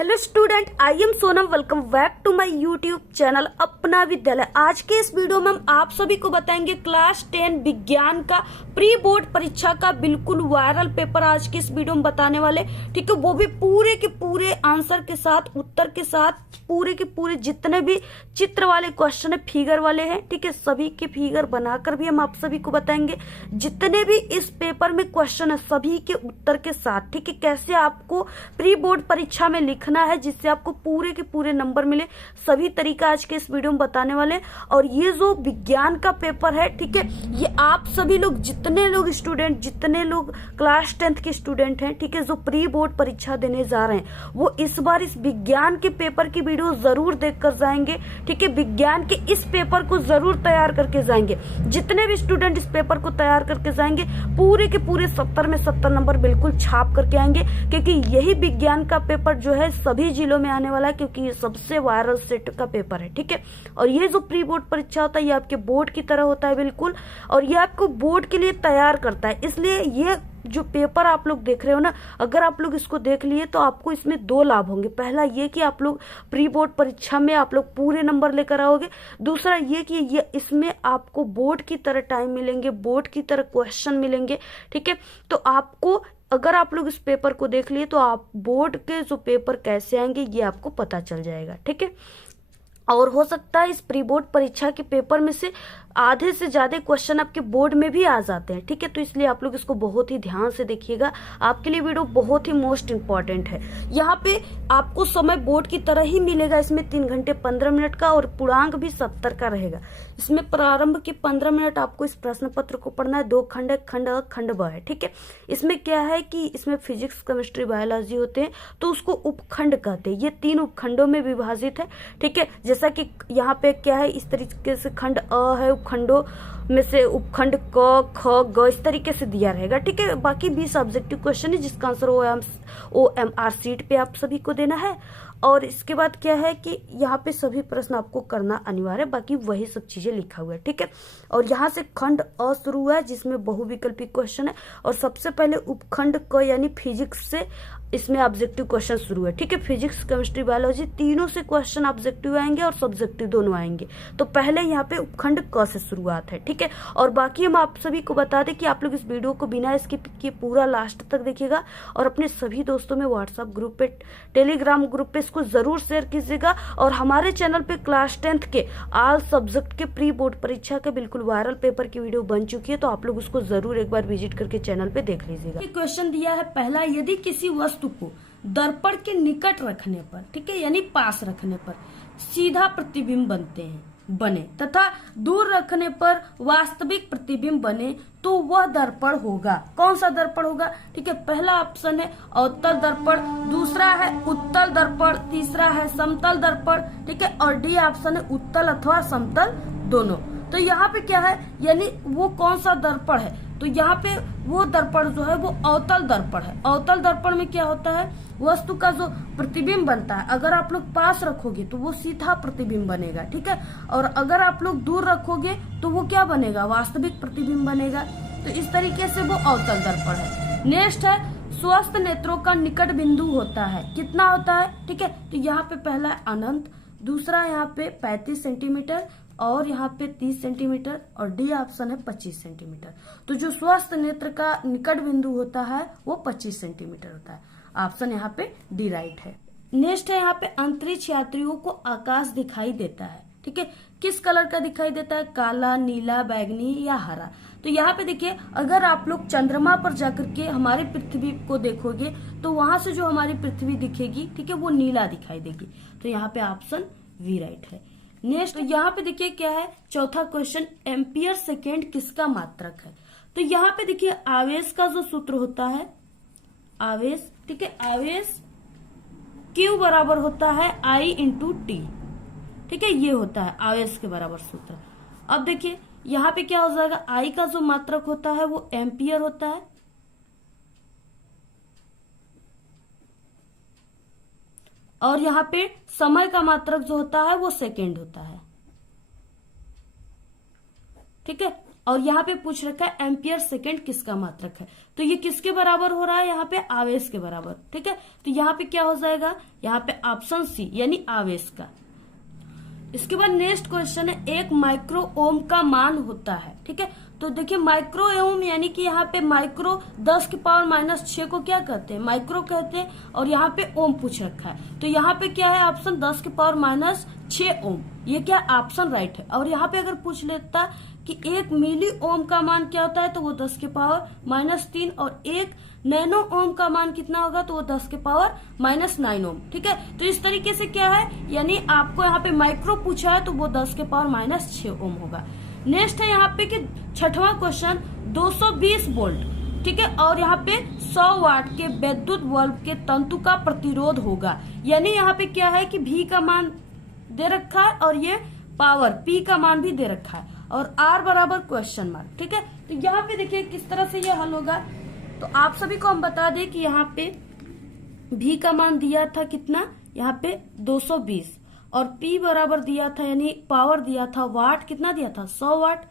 Hello student, I am Sonam. Welcome back to my YouTube channel Apna Vidyalaya. आज के इस video में हम आप सभी को बताएंगे क्लास 10 विज्ञान का प्री बोर्ड परीक्षा का बिल्कुल वायरल पेपर आज के इस वीडियो में बताने वाले। ठीक है, वो भी पूरे के पूरे आंसर के साथ, उत्तर के साथ, पूरे के पूरे जितने भी चित्र वाले क्वेश्चन है, फिगर वाले हैं, ठीक है, सभी के फिगर बनाकर भी हम आप सभी को बताएंगे। जितने भी इस पेपर में क्वेश्चन है सभी के उत्तर के साथ, ठीक है, कैसे आपको प्री बोर्ड परीक्षा में लिखना है जिससे आपको पूरे के पूरे नंबर मिले, सभी तरीका आज के इस वीडियो में बताने वाले हैं। और ये जो विज्ञान का पेपर है, ठीक है, ये आप सभी लोग जितने लोग स्टूडेंट, जितने लोग क्लास 10th के स्टूडेंट हैं, ठीक है, जो प्री बोर्ड परीक्षा देने जा रहे हैं, वो इस बार इस विज्ञान के पेपर की वीडियो जरूर देखकर जाएंगे। ठीक है, विज्ञान के इस पेपर को जरूर तैयार करके जाएंगे। जितने भी स्टूडेंट इस पेपर को तैयार करके जाएंगे पूरे के पूरे 70 में 70 नंबर बिल्कुल छाप करके आएंगे, क्योंकि यही विज्ञान का पेपर जो है सभी जिलों में आने वाला है, क्योंकि ये सबसे वायरल सेट का पेपर है। ठीक है, और ये जो प्री बोर्ड परीक्षा होता है ये आपके बोर्ड की तरह होता है बिल्कुल, और ये आपको बोर्ड के लिए तैयार करता है। इसलिए ये जो पेपर आप लोग देख रहे हो ना, अगर आप लोग इसको देख लिए तो आपको इसमें दो लाभ होंगे। पहला ये कि आप लोग प्री बोर्ड परीक्षा में आप लोग पूरे नंबर लेकर आओगे। दूसरा ये कि ये इसमें आपको बोर्ड की तरह टाइम मिलेंगे, बोर्ड की तरह क्वेश्चन मिलेंगे। ठीक है, तो आपको अगर आप लोग इस पेपर को देख लिए तो आप बोर्ड के जो पेपर कैसे आएंगे ये आपको पता चल जाएगा। ठीक है, और हो सकता है इस प्री बोर्ड परीक्षा के पेपर में से आधे से ज्यादा क्वेश्चन आपके बोर्ड में भी आ जाते हैं। ठीक है, तो इसलिए आप लोग इसको बहुत ही ध्यान से देखिएगा, आपके लिए वीडियो बहुत ही मोस्ट इंपॉर्टेंट है। यहाँ पे आपको समय बोर्ड की तरह ही मिलेगा। इसमें 3 घंटे 15 मिनट का और पूर्णांक भी 70 का रहेगा। इसमें प्रारंभ के 15 मिनट आपको इस प्रश्न पत्र को पढ़ना है। 2 खंड है, खंड अ खंड ब है। ठीक है, इसमें क्या है कि इसमें फिजिक्स, केमिस्ट्री, बायोलॉजी होते हैं, तो उसको उपखंड कहते हैं। ये 3 उपखंडों में विभाजित है। ठीक है, जैसा कि यहाँ पे क्या है, इस तरीके से खंड अ है, उपखंडों में से उपखंड क, ख, ग इस तरीके से दिया रहेगा। ठीक है, बाकी 20 ऑब्जेक्टिव क्वेश्चन है जिसका आंसर OMR सीट पे आप सभी को देना है। और इसके बाद क्या है कि यहाँ पे सभी प्रश्न आपको करना अनिवार्य है, बाकी वही सब चीजें लिखा हुआ है। ठीक है, और यहाँ से खंड अ शुरू हुआ है जिसमें बहुविकल्पी क्वेश्चन है, और सबसे पहले उपखंड क यानी फिजिक्स से इसमें ऑब्जेक्टिव क्वेश्चन शुरू है। ठीक है, फिजिक्स, केमिस्ट्री, बायोलॉजी तीनों से क्वेश्चन ऑब्जेक्टिव आएंगे और सब्जेक्टिव दोनों आएंगे। तो पहले यहाँ पे उपखंड क से शुरुआत है। ठीक है, और बाकी हम आप सभी को बता दें कि आप लोग इस वीडियो को बिना स्किप किए पूरा लास्ट तक देखिएगा, और अपने सभी दोस्तों में व्हाट्सएप ग्रुप पे, टेलीग्राम ग्रुप पे इसको जरूर शेयर कीजिएगा। और हमारे चैनल पे क्लास 10th के ऑल सब्जेक्ट के प्री बोर्ड परीक्षा के बिल्कुल वायरल पेपर की वीडियो बन चुकी है, तो आप लोग उसको जरूर एक बार विजिट करके चैनल पे देख लीजिएगा। क्वेश्चन दिया है पहला, यदि किसी वस्तु को दर्पण के निकट रखने पर, ठीक है, यानी पास रखने पर सीधा प्रतिबिंब बने तथा दूर रखने पर वास्तविक प्रतिबिंब बने तो वह दर्पण होगा। कौन सा दर्पण होगा? ठीक है, पहला ऑप्शन है अवतल दर्पण, दूसरा है उत्तल दर्पण, तीसरा है समतल दर्पण, ठीक है, और डी ऑप्शन है उत्तल अथवा समतल दोनों। तो यहाँ पे क्या है, यानी वो कौन सा दर्पण है, तो यहाँ पे वो दर्पण जो है वो अवतल दर्पण है। अवतल दर्पण में क्या होता है, वस्तु का जो प्रतिबिंब बनता है अगर आप लोग पास रखोगे तो वो सीधा प्रतिबिंब बनेगा। ठीक है, और अगर आप लोग दूर रखोगे तो वो क्या बनेगा, वास्तविक प्रतिबिंब बनेगा। तो इस तरीके से वो अवतल दर्पण है। नेक्स्ट है स्वस्थ नेत्रों का निकट बिंदु होता है, कितना होता है? ठीक है, तो यहाँ पे पहला है अनंत, दूसरा यहाँ पे 35 सेंटीमीटर, और यहाँ पे 30 सेंटीमीटर, और डी ऑप्शन है 25 सेंटीमीटर। तो जो स्वस्थ नेत्र का निकट बिंदु होता है वो 25 सेंटीमीटर होता है। ऑप्शन यहाँ पे डी राइट है। नेक्स्ट है यहाँ पे अंतरिक्ष यात्रियों को आकाश दिखाई देता है। ठीक है, किस कलर का दिखाई देता है, काला, नीला, बैगनी या हरा? तो यहाँ पे देखिए, अगर आप लोग चंद्रमा पर जाकर के हमारी पृथ्वी को देखोगे तो वहां से जो हमारी पृथ्वी दिखेगी, ठीक है, वो नीला दिखाई देगी। तो यहाँ पे ऑप्शन वी राइट है। नेक्स्ट यहाँ पे देखिए क्या है, चौथा क्वेश्चन, एम्पियर सेकेंड किसका मात्रक है? तो यहाँ पे देखिए आवेश का जो सूत्र होता है, आवेश, ठीक है, आवेश Q बराबर होता है I इंटू टी। ठीक है, ये होता है आवेश के बराबर सूत्र। अब देखिए यहाँ पे क्या हो जाएगा, I का जो मात्रक होता है वो एम्पियर होता है, और यहाँ पे समय का मात्रक जो होता है वो सेकेंड होता है। ठीक है, और यहाँ पे पूछ रखा है एम्पियर सेकेंड किसका मात्रक है, तो ये किसके बराबर हो रहा है, यहाँ पे आवेश के बराबर। ठीक है, तो यहाँ पे क्या हो जाएगा, यहाँ पे ऑप्शन सी यानी आवेश का। इसके बाद नेक्स्ट क्वेश्चन है, एक माइक्रो ओम का मान होता है। ठीक है, तो देखिए माइक्रो ओम यानी कि यहाँ पे माइक्रो 10 की पावर -6 को क्या कहते हैं, माइक्रो कहते हैं, और यहाँ पे ओम पूछ रखा है, तो यहाँ पे क्या है ऑप्शन 10 की पावर -6 ओम, ये क्या ऑप्शन राइट है। और यहाँ पे अगर पूछ लेता कि 1 मिली ओम का मान क्या होता है, तो वो 10 की पावर -3, और 1 नैनो ओम का मान कितना होगा, तो वो 10 के पावर -9 ओम। ठीक है, तो इस तरीके से क्या है, यानी आपको यहाँ पे माइक्रो पूछा है तो वो 10 के पावर -6 ओम होगा। नेक्स्ट है यहाँ पे कि 6वां क्वेश्चन 220 वोल्ट, ठीक है, और यहाँ पे 100 वाट के विद्युत बल्ब के तंतु का प्रतिरोध होगा। यानी यहाँ पे क्या है कि V का मान दे रखा है और ये पावर P का मान भी दे रखा है, और R बराबर क्वेश्चन मार्क। ठीक है, तो यहाँ पे देखिए किस तरह से ये हल होगा। तो आप सभी को हम बता दें कि यहाँ पे V का मान दिया था कितना, यहाँ पे 220, और P बराबर दिया था यानी पावर दिया था वाट, कितना दिया था 100 वाट।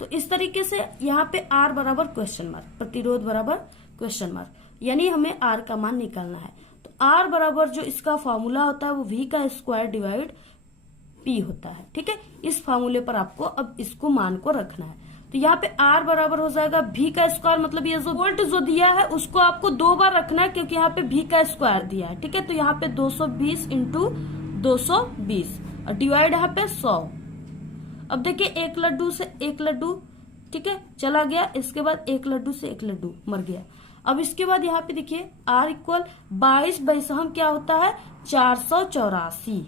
तो इस तरीके से यहाँ पे R बराबर क्वेश्चन मार्क, प्रतिरोध बराबर क्वेश्चन मार्क, यानी हमें R का मान निकालना है। तो R बराबर जो इसका फॉर्मूला होता है वो V का स्क्वायर डिवाइड P होता है। ठीक है, इस फॉर्मूले पर आपको अब इसको मान को रखना है। तो यहाँ पे R बराबर हो जाएगा V का स्क्वायर, मतलब ये जो वोल्ट जो दिया है उसको आपको 2 बार रखना है क्योंकि यहाँ पे V का स्क्वायर दिया है। ठीक है, तो यहाँ पे 220 इंटू 220 और डिवाइड यहाँ पे 100। अब देखिए 1 लड्डू से 1 लड्डू, ठीक है, चला गया, इसके बाद 1 लड्डू से 1 लड्डू मर गया। अब इसके बाद यहाँ पे देखिए R इक्वल 22/हम क्या होता है 484।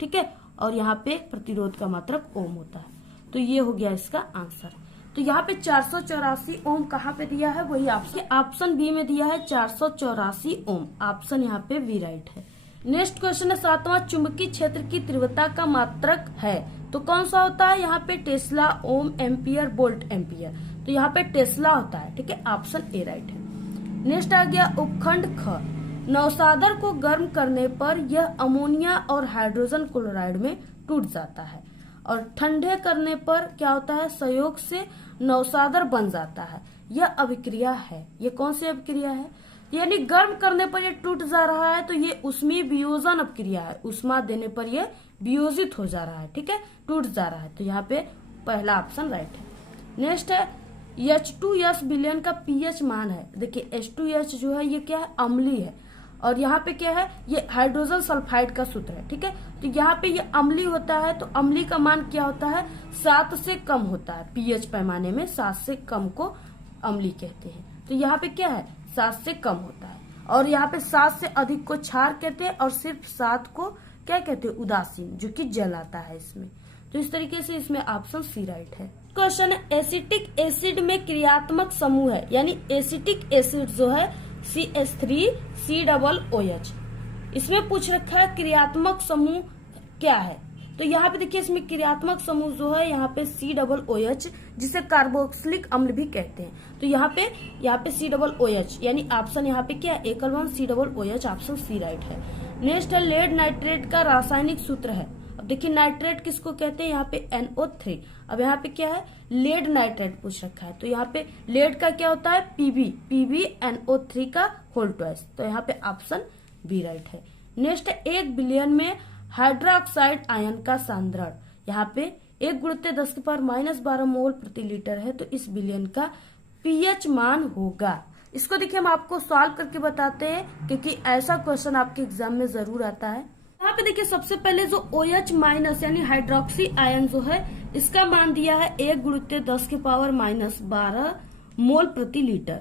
ठीक है, और यहाँ पे प्रतिरोध का मात्रक ओम होता है। तो ये हो गया इसका आंसर। तो यहाँ पे 484 ओम कहाँ पे दिया है, वही ऑप्शन बी में दिया है 484 ओम, ऑप्शन यहाँ पे बी राइट है। नेक्स्ट क्वेश्चन है 7वां, चुंबकीय क्षेत्र की तीव्रता का मात्रक है, तो कौन सा होता है, यहाँ पे टेस्ला, ओम, एम्पियर, वोल्ट एम्पियर, तो यहाँ पे टेस्ला होता है। ठीक है, ऑप्शन ए राइट है। नेक्स्ट आ गया उपखंड ख, नौसादर को गर्म करने पर यह अमोनिया और हाइड्रोजन क्लोराइड में टूट जाता है, और ठंडे करने पर क्या होता है, संयोग से नौसादर बन जाता है। यह अभिक्रिया है, ये कौन सी अभिक्रिया है, यानी गर्म करने पर ये टूट जा रहा है तो ये उष्मीय वियोजन अभिक्रिया है, उष्मा देने पर ये वियोजित हो जा रहा है। ठीक है, टूट जा रहा है, तो यहाँ पे पहला ऑप्शन राइट है। नेक्स्ट है H2S विलयन का pH मान है। देखिए H2S जो है ये क्या है, अम्लीय है, और यहाँ पे क्या है, ये हाइड्रोजन सल्फाइड का सूत्र है। ठीक है, तो यहाँ पे ये अम्लीय होता है, तो अम्लीय का मान क्या होता है 7 से कम होता है, pH पैमाने में 7 से कम को अम्लीय कहते हैं। तो यहाँ पे क्या है 7 से कम होता है, और यहाँ पे 7 से अधिक को क्षार कहते हैं, और सिर्फ 7 को क्या कहते हैं, उदासीन, जो कि जल आता है इसमें। तो इस तरीके से इसमें ऑप्शन सी राइट है। क्वेश्चन है एसिटिक एसिड में क्रियात्मक समूह है, यानी एसिटिक एसिड जो है CH3COOH, इसमें पूछ रखा है क्रियात्मक समूह क्या है। तो यहाँ पे देखिए इसमें क्रियात्मक समूह जो है यहाँ पे COOH, जिसे कार्बोक्सिलिक अम्ल भी कहते हैं। तो यहाँ पे COOH, यानी ऑप्शन यहाँ पे क्या है, एकल one COOH, option C right है। नेक्स्ट है लेड नाइट्रेट का रासायनिक सूत्र है। अब देखिए नाइट्रेट किसको कहते हैं, यहाँ पे NO3। अब यहाँ पे क्या है, लेड नाइट्रेट पूछ रखा है, तो यहाँ पे लेड का क्या होता है PbNO3 का होल ट्वाइस, तो यहाँ पे ऑप्शन बी राइट है। नेक्स्ट है 1 बिलियन में हाइड्रोक्साइड आयन का सांद्रण, यहाँ पे 1 गुणित 10⁻12 मोल प्रति लीटर है, तो इस बिलियन का pH मान होगा। इसको देखिए हम आपको सॉल्व करके बताते हैं, क्योंकि ऐसा क्वेश्चन आपके एग्जाम में जरूर आता है। यहाँ पे देखिए सबसे पहले जो OH माइनस यानी हाइड्रोक्सी आयन जो है, इसका मान दिया है 1 गुणित 10⁻12 मोल प्रति लीटर।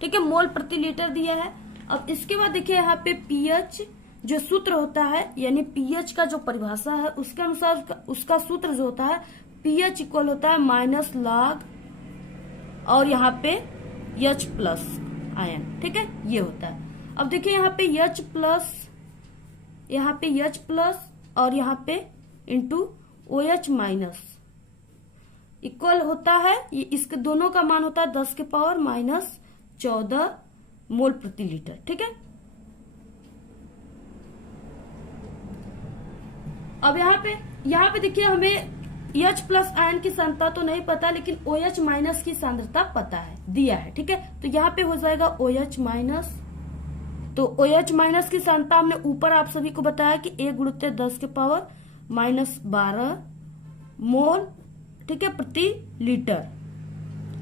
ठीक है, मोल प्रति लीटर दिया है। अब इसके बाद देखिए यहाँ पे pH जो सूत्र होता है, यानी pH का जो परिभाषा है उसके अनुसार उसका सूत्र जो होता है pH इक्वल होता है -log और यहाँ पे H प्लस आयन। ठीक है, ये होता है। अब देखिए यहाँ पे H प्लस और यहाँ पे इंटू OH माइनस इक्वल होता है, ये इसके दोनों का मान होता है 10⁻14 मोल प्रति लीटर। ठीक है, अब यहाँ पे देखिए हमें H प्लस आयन की सांद्रता तो नहीं पता, लेकिन OH माइनस की सांद्रता पता है, दिया है। ठीक है, तो यहाँ पे हो जाएगा OH माइनस। तो OH माइनस की सांद्रता हमने ऊपर आप सभी को बताया कि 1×10⁻⁻12 मोल, ठीक है, प्रति लीटर।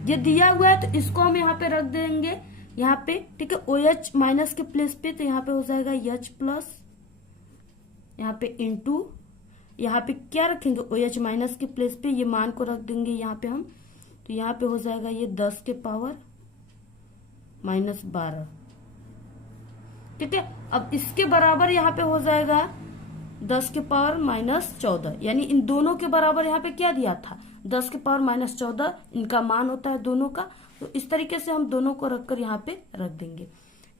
ये दिया हुआ है तो इसको हम यहाँ पे रख देंगे यहाँ पे। ठीक है, OH माइनस के प्लेस पे, तो यहाँ पे हो जाएगा H प्लस, यहाँ पे इंटू, यहाँ पे क्या रखेंगे OH माइनस के प्लेस पे, ये मान को रख देंगे यहाँ पे हम। तो यहाँ पे हो जाएगा ये 10⁻⁻12। ठीक है, अब इसके बराबर यहाँ पे हो जाएगा 10⁻⁻14, यानी इन दोनों के बराबर यहाँ पे क्या दिया था 10⁻⁻14, इनका मान होता है दोनों का। तो इस तरीके से हम दोनों को रखकर यहाँ पे रख देंगे।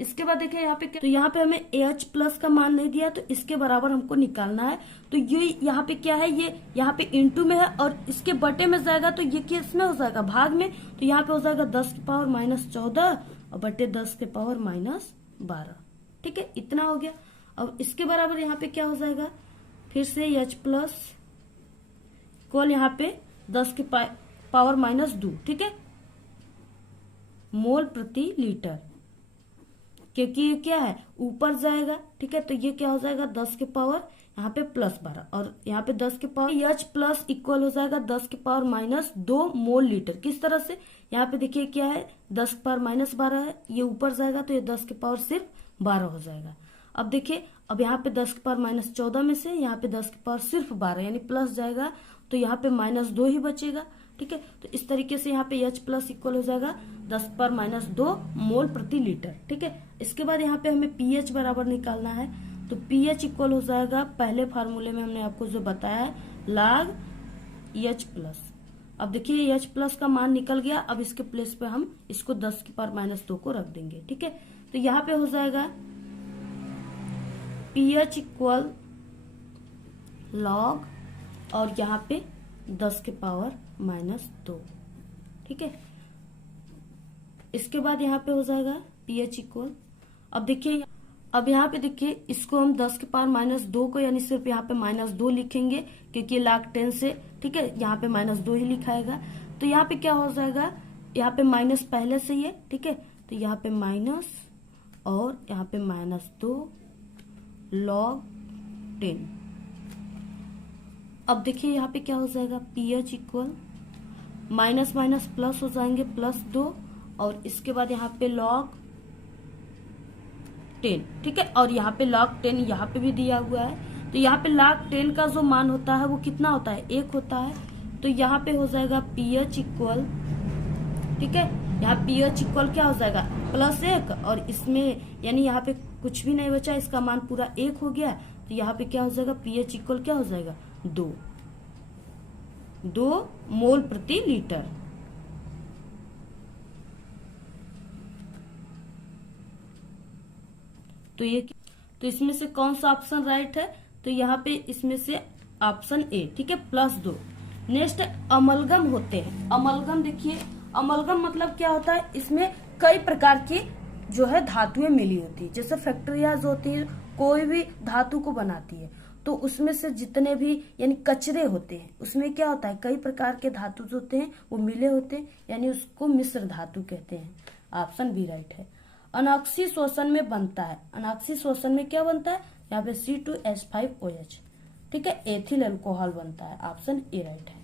इसके बाद देखिए यहाँ पे क्या, तो यहाँ पे हमें AH प्लस का मान नहीं दिया, तो इसके बराबर हमको निकालना है। तो ये यहाँ पे क्या है, ये यहाँ पे इंटू में है और इसके बटे में जाएगा, तो ये किस में हो जाएगा, भाग में। तो यहाँ पे हो जाएगा 10⁻⁻14 और बटे 10⁻⁻12। ठीक है, इतना हो गया। अब इसके बराबर यहाँ पे क्या हो जाएगा, फिर से H प्लस इक्वल यहाँ पे 10⁻⁻2। ठीक है, मोल प्रति लीटर, क्योंकि ये क्या है ऊपर जाएगा। ठीक है, तो ये क्या हो जाएगा 10⁻, यहाँ पे +12 और यहाँ पे 10⁻। H प्लस इक्वल हो जाएगा 10⁻-2 मोल लीटर। किस तरह से, यहाँ पे देखिए क्या है 10⁻-12 है, ये ऊपर जाएगा तो ये 10⁻, सिर्फ 12 हो जाएगा। अब देखिए, अब यहाँ पे 10⁻-14 में से यहाँ पे 10⁻, सिर्फ 12, यानी प्लस जाएगा, तो यहाँ पे -2 ही बचेगा। ठीक है, तो इस तरीके से यहाँ पे H प्लस इक्वल हो जाएगा 10⁻-2 मोल प्रति लीटर। ठीक है, इसके बाद यहाँ पे हमें pH बराबर निकालना है। तो pH इक्वल हो जाएगा, पहले फार्मूले में हमने आपको जो बताया है, log H प्लस। अब देखिए H प्लस का मान निकल गया। अब इसके प्लेस पे हम इसको 10⁻-2 को रख देंगे। ठीक है, तो यहाँ पे हो जाएगा pH इक्वल log और यहाँ पे 10⁻-2। ठीक है, इसके बाद यहाँ पे हो जाएगा pH इक्वल, अब देखिए, अब यहाँ पे देखिए इसको हम 10⁻-2 को, यानी सिर्फ यहाँ पे -2 लिखेंगे, क्योंकि log 10 से, ठीक है, यहाँ पे -2 ही लिखाएगा। तो यहाँ पे क्या हो जाएगा, यहाँ पे माइनस पहले से ही है। ठीक है, तो यहाँ पे माइनस और यहाँ पे -2 log 10। अब देखिए यहाँ पे क्या हो जाएगा, pH equal minus minus plus हो जाएंगे, +2 और इसके बाद यहाँ पे log 10। ठीक है, और यहाँ पे log 10 यहाँ पे भी दिया हुआ है। तो यहाँ पे log 10 का जो मान होता है वो कितना होता है, 1 होता है। तो यहाँ पे हो जाएगा pH इक्वल, ठीक है, यहाँ pH इक्वल क्या हो जाएगा +1 और इसमें यानी यहाँ पे कुछ भी नहीं बचा, इसका मान पूरा 1 हो गया। तो यहाँ पे क्या हो जाएगा, pH इक्वल क्या हो जाएगा 2 मोल प्रति लीटर। तो ये, तो इसमें से कौन सा ऑप्शन राइट है, तो यहाँ पे इसमें से ऑप्शन ए। ठीक है, +2। नेक्स्ट अमलगम होते हैं। अमलगम देखिए, अमलगम मतलब क्या होता है, इसमें कई प्रकार की जो है धातुएं मिली होती है। जैसे फैक्ट्रिया जो होती है कोई भी धातु को बनाती है, तो उसमें से जितने भी यानी कचरे होते हैं उसमें क्या होता है, कई प्रकार के धातु जो होते हैं वो मिले होते हैं, यानी उसको मिश्र धातु कहते हैं। ऑप्शन बी राइट है। अनॉक्सी शोषण में बनता है, अनॉक्सी शोषण में क्या बनता है, यहाँ पे C2H5OH। ठीक है, एथिल अल्कोहल बनता है। ऑप्शन ए राइट है।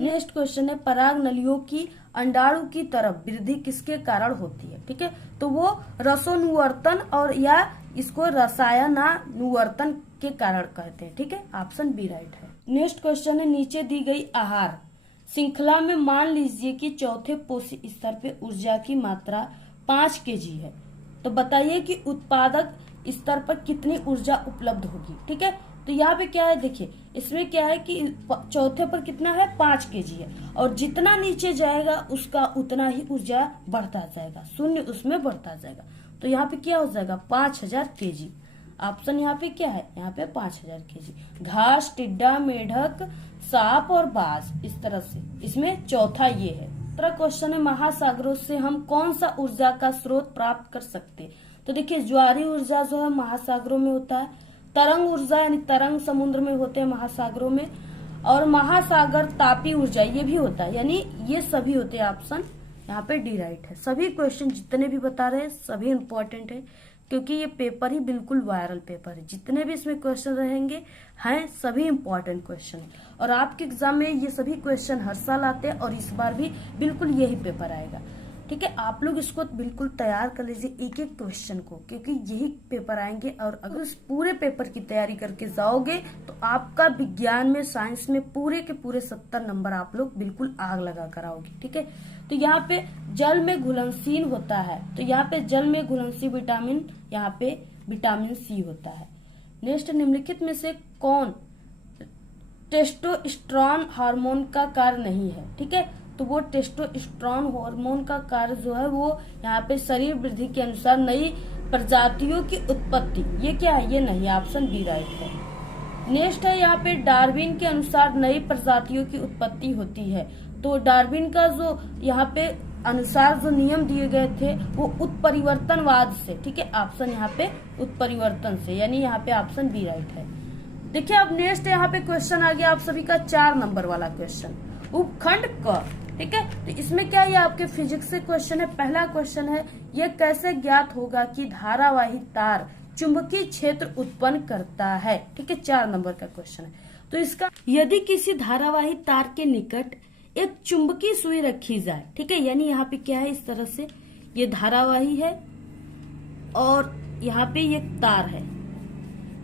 नेक्स्ट क्वेश्चन है, पराग नलियों की अंडाणु की तरफ वृद्धि किसके कारण होती है। ठीक है, तो वो रसोनुवर्तन और या इसको रसायनानुवर्तन के कारण कहते हैं। ठीक है, ऑप्शन बी राइट है। नेक्स्ट क्वेश्चन है, नीचे दी गई आहार श्रृंखला में मान लीजिए कि चौथे पोषी स्तर पे ऊर्जा की मात्रा 5 kg है, तो बताइए कि उत्पादक स्तर पर कितनी ऊर्जा उपलब्ध होगी। ठीक है, तो यहाँ पे क्या है, देखिए इसमें क्या है कि चौथे पर कितना है 5 kg है, और जितना नीचे जाएगा उसका उतना ही ऊर्जा बढ़ता जाएगा, शून्य उसमें बढ़ता जाएगा। तो यहाँ पे क्या हो जाएगा 5000 kg। ऑप्शन यहाँ पे क्या है, यहाँ पे 5000 kg। घास, टिड्डा, मेढक, सांप और बाज, इस तरह से इसमें चौथा ये है। दूसरा क्वेश्चन है, महासागरों से हम कौन सा ऊर्जा का स्रोत प्राप्त कर सकते हैं। तो देखिए ज्वारी ऊर्जा जो है महासागरों में होता है, तरंग ऊर्जा यानी तरंग समुद्र में होते हैं, महासागरों में, और महासागर तापी ऊर्जा ये भी होता है, यानी ये सभी होते हैं। ऑप्शन यहाँ पे डी राइट है। सभी क्वेश्चन जितने भी बता रहे हैं सभी इंपॉर्टेंट है, क्योंकि ये पेपर ही बिल्कुल वायरल पेपर है। जितने भी इसमें क्वेश्चन रहेंगे हैं सभी इंपॉर्टेंट क्वेश्चन है, और आपके एग्जाम में ये सभी क्वेश्चन हर साल आते हैं और इस बार भी बिल्कुल यही पेपर आएगा। ठीक है, आप लोग इसको बिल्कुल तैयार कर लीजिए एक एक क्वेश्चन को, क्योंकि यही पेपर आएंगे। और अगर इस पूरे पेपर की तैयारी करके जाओगे तो आपका विज्ञान में, साइंस में पूरे के पूरे 70 नंबर आप लोग बिल्कुल आग लगा कर आओगे। ठीक है, तो यहाँ पे जल में घुलनशील होता है, तो यहाँ पे जल में घुलनशील विटामिन, यहाँ पे विटामिन सी होता है। नेक्स्ट, निम्नलिखित में से कौन टेस्टोस्टेरोन हार्मोन का कार्य नहीं है? ठीक है, तो वो टेस्टोस्टेरोन हार्मोन का कार्य जो है वो यहाँ पे शरीर वृद्धि के अनुसार नई प्रजातियों की उत्पत्ति, ये क्या है? ये नहीं, ऑप्शन बी राइट है। नेक्स्ट है यहाँ पे डार्विन के अनुसार नई प्रजातियों की उत्पत्ति होती है, तो डार्विन का जो यहाँ पे अनुसार जो नियम दिए गए थे वो उत्परिवर्तनवाद से। ठीक है, ऑप्शन यहाँ पे उत्परिवर्तन से, यानी यहाँ पे ऑप्शन बी राइट है। देखिए अब नेक्स्ट यहाँ पे क्वेश्चन आ गया आप सभी का 4 नंबर वाला क्वेश्चन, उपखंड क। ठीक है, तो इसमें क्या, ये आपके फिजिक्स से क्वेश्चन है। पहला क्वेश्चन है, यह कैसे ज्ञात होगा कि धारावाही तार चुंबकीय क्षेत्र उत्पन्न करता है? ठीक है, 4 नंबर का क्वेश्चन है। तो इसका, यदि किसी धारावाही तार के निकट एक चुंबकीय सुई रखी जाए, ठीक है, यानी यहाँ पे क्या है, इस तरह से ये धारावाही है और यहाँ पे ये तार है,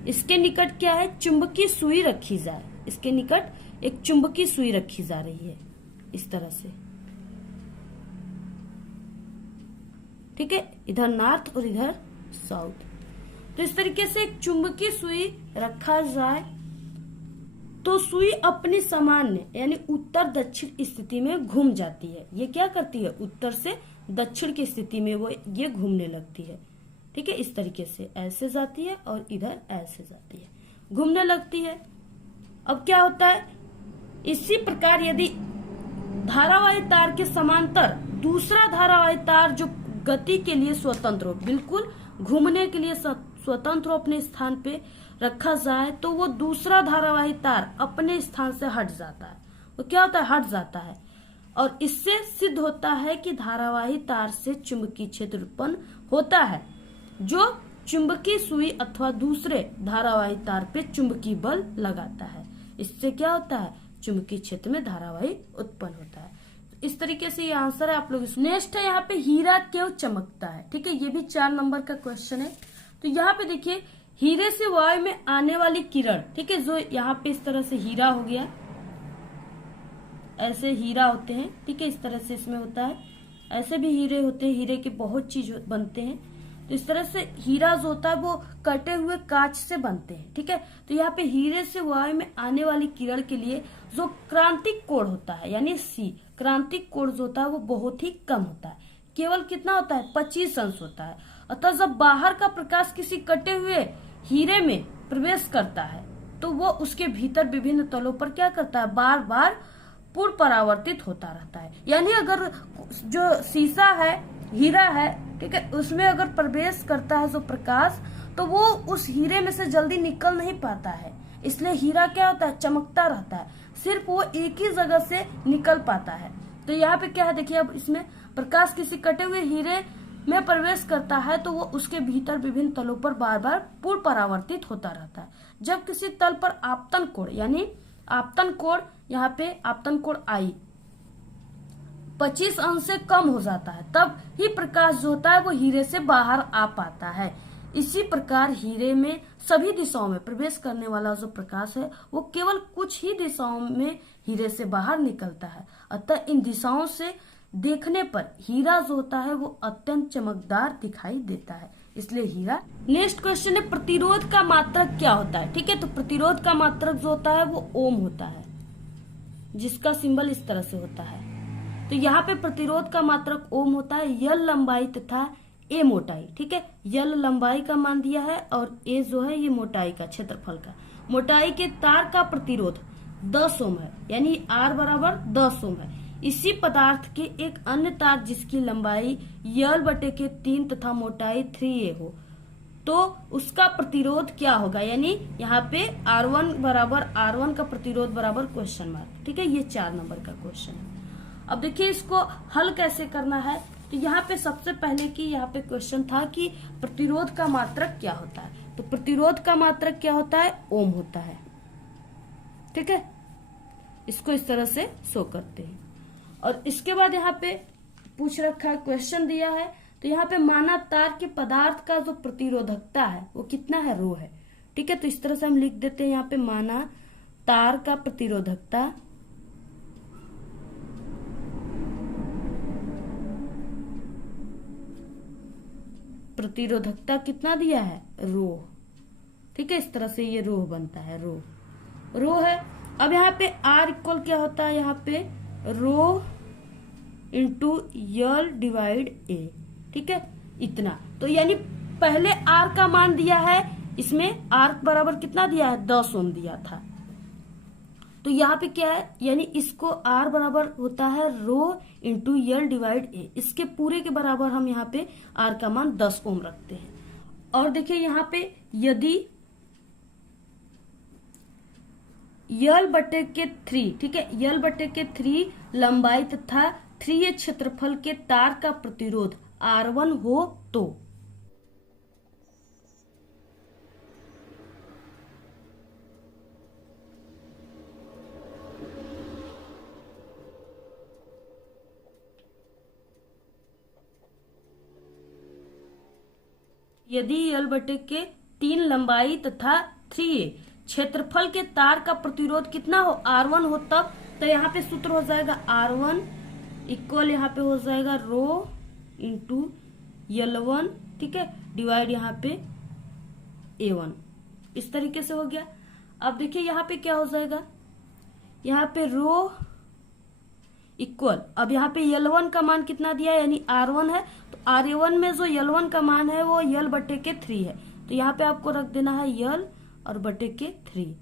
इसके निकट क्या है, चुंबकीय सुई रखी जाए, इसके निकट एक चुंबकीय सुई रखी जा रही है इस तरह से। ठीक है, इधर नॉर्थ और इधर साउथ, तो इस तरीके से एक चुंबकीय सुई रखा जाए तो सुई अपनी सामान्य यानी उत्तर दक्षिण स्थिति में घूम जाती है। ये क्या करती है, उत्तर से दक्षिण की स्थिति में वो ये घूमने लगती है। ठीक है, इस तरीके से ऐसे जाती है और इधर ऐसे जाती है, घूमने लगती है। अब क्या होता है, इसी प्रकार यदि धारावाही तार के समांतर दूसरा धारावाही तार जो गति के लिए स्वतंत्र हो, बिल्कुल घूमने के लिए स्वतंत्र हो, अपने स्थान पे रखा जाए, तो वो दूसरा धारावाही तार अपने स्थान से हट जाता है। वो क्या होता है, हट जाता है, और इससे सिद्ध होता है कि धारावाही तार से चुंबकीय क्षेत्र उत्पन्न होता है, जो चुंबकीय सुई अथवा दूसरे धारावाही तार पे चुंबकीय बल लगाता है। इससे क्या होता है, चुंबकीय क्षेत्र में धारावाही उत्पन्न होता है। इस तरीके से ये आंसर है आप लोग। नेक्स्ट है यहाँ पे हीरा क्यों चमकता है? ठीक है, ये भी 4 नंबर का क्वेश्चन है। तो यहाँ पे देखिए, हीरे से वायु में आने वाली किरण, ठीक है, जो यहाँ पे इस तरह से हीरा हो गया, ऐसे हीरा होते हैं, ठीक है, इस तरह से इसमें होता है, ऐसे भी हीरे होते हैं, हीरे के बहुत चीज बनते हैं। तो इस तरह से हीरा जो होता है वो कटे हुए कांच से बनते हैं। ठीक है, तो यहाँ पे हीरे से वायु में आने वाली किरण के लिए जो क्रांतिक कोण होता है, यानी सी, क्रांतिक कोण जो होता है वो बहुत ही कम होता है, केवल कितना होता है, 25 अंश होता है। अतः जब बाहर का प्रकाश किसी कटे हुए हीरे में प्रवेश करता है तो वो उसके भीतर विभिन्न तलों पर क्या करता है, बार बार पूर्ण परावर्तित होता रहता है। यानी अगर जो शीशा है, हीरा है, ठीक है, उसमें अगर प्रवेश करता है जो प्रकाश, तो वो उस हीरे में से जल्दी निकल नहीं पाता है, इसलिए हीरा क्या होता है, चमकता रहता है, सिर्फ वो एक ही जगह से निकल पाता है। तो यहाँ पे क्या है, देखिए अब इसमें प्रकाश किसी कटे हुए हीरे में प्रवेश करता है तो वो उसके भीतर विभिन्न तलों पर बार बार पूर्ण परावर्तित होता रहता है। जब किसी तल पर आपतन कोण, यानी आपतन कोण, यहाँ पे आपतन कोण आई 25 अंश से कम हो जाता है, तब ही प्रकाश जो होता है वो हीरे से बाहर आ पाता है। इसी प्रकार हीरे में सभी दिशाओं में प्रवेश करने वाला जो प्रकाश है वो केवल कुछ ही दिशाओं में हीरे से बाहर निकलता है। अतः इन दिशाओं से देखने पर हीरा जो होता है वो अत्यंत चमकदार दिखाई देता है, इसलिए हीरा। नेक्स्ट क्वेश्चन है, प्रतिरोध का मात्रक क्या होता है? ठीक है, तो प्रतिरोध का मात्रक जो होता है वो ओम होता है, जिसका सिंबल इस तरह से होता है। तो यहाँ पे प्रतिरोध का मात्रक ओम होता है। यल लंबाई तथा ए मोटाई, ठीक है, यल लंबाई का मान दिया है और ए जो है ये मोटाई का, क्षेत्रफल का, मोटाई के तार का प्रतिरोध 10 ओम है, यानी R बराबर 10 ओम है। इसी पदार्थ के एक अन्य तार जिसकी लंबाई यल बटे के 3 तथा मोटाई 3a हो, तो उसका प्रतिरोध क्या होगा, यानी यहाँ पे R1 बराबर R1 का प्रतिरोध बराबर क्वेश्चन मार्क। ठीक है, ये 4 नंबर का क्वेश्चन है। अब देखिए इसको हल कैसे करना है। तो यहाँ पे सबसे पहले की यहाँ पे क्वेश्चन था कि प्रतिरोध का मात्रक क्या होता है। तो प्रतिरोध का मात्रक क्या होता है, ओम होता है। ठीक है, इसको इस तरह से शो करते हैं। और इसके बाद यहाँ पे पूछ रखा है, क्वेश्चन दिया है, तो यहाँ पे माना तार के पदार्थ का जो प्रतिरोधकता है वो कितना है, रो है। ठीक है, तो इस तरह से हम लिख देते हैं यहाँ पे माना तार का प्रतिरोधकता कितना दिया है, रो। ठीक है, इस तरह से ये रो बनता है, रो है। अब यहाँ पे R इक्वल क्या होता है, यहाँ पे रो इंटू यल डिवाइड ए। ठीक है, इतना। तो यानी पहले R का मान दिया है, इसमें R बराबर कितना दिया है, 10 ओम दिया था। तो यहाँ पे क्या है, यानी इसको R बराबर होता है रो इंटू यल डिवाइड ए। इसके पूरे के बराबर हम यहाँ पे R का मान 10 ओम रखते हैं। और देखिए यहाँ पे यदि यल बटे के 3, ठीक है, यल बटे के 3 लंबाई तथा 3a क्षेत्रफल के तार का प्रतिरोध R1 हो तो यदि यल बटे के 3 लंबाई तथा 3a क्षेत्रफल के तार का प्रतिरोध कितना हो, R1 हो तब। तो यहाँ पे सूत्र हो जाएगा R1 इक्वल यहाँ पे हो जाएगा रो इंटू L1, ठीक है, डिवाइड यहाँ पे A1। इस तरीके से हो गया। अब देखिए यहाँ पे क्या हो जाएगा, यहाँ पे रो इक्वल, अब यहाँ पे L1 का मान कितना दिया है, यानी R1 है। तो R1 में जो L1 का मान है वो यल बटे के 3 है। तो यहाँ पे आपको रख देना है यल और बटे के 3।